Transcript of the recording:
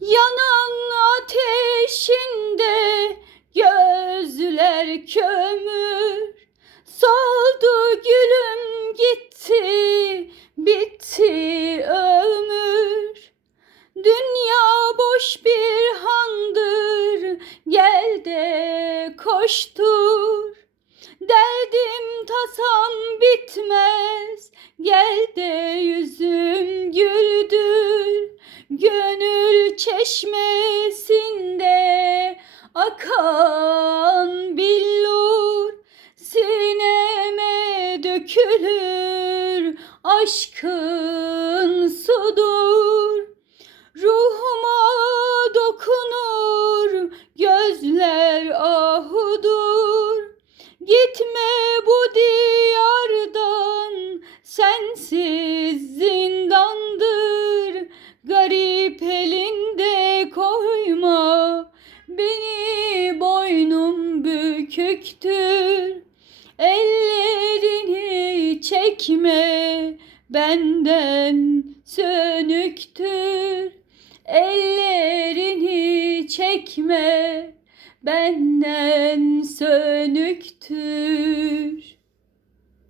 Yanan ateşinde gözler kömür. Soldu gülüm gitti bitti ömür. Dünya boş bir handır gel de koştur. Derdim tasam bitmez gel de yüzüm güldür. Gönül çeşmesinde akan billur Sineme dökülür aşkın sudur. Ruhuma dokunur gözler ahudur. Gitme bu diyardan sensiz zindandır. Garip koyma. Beni boynum büküktür. Ellerini çekme. Benden sönüktür. Ellerini çekme. Benden sönüktür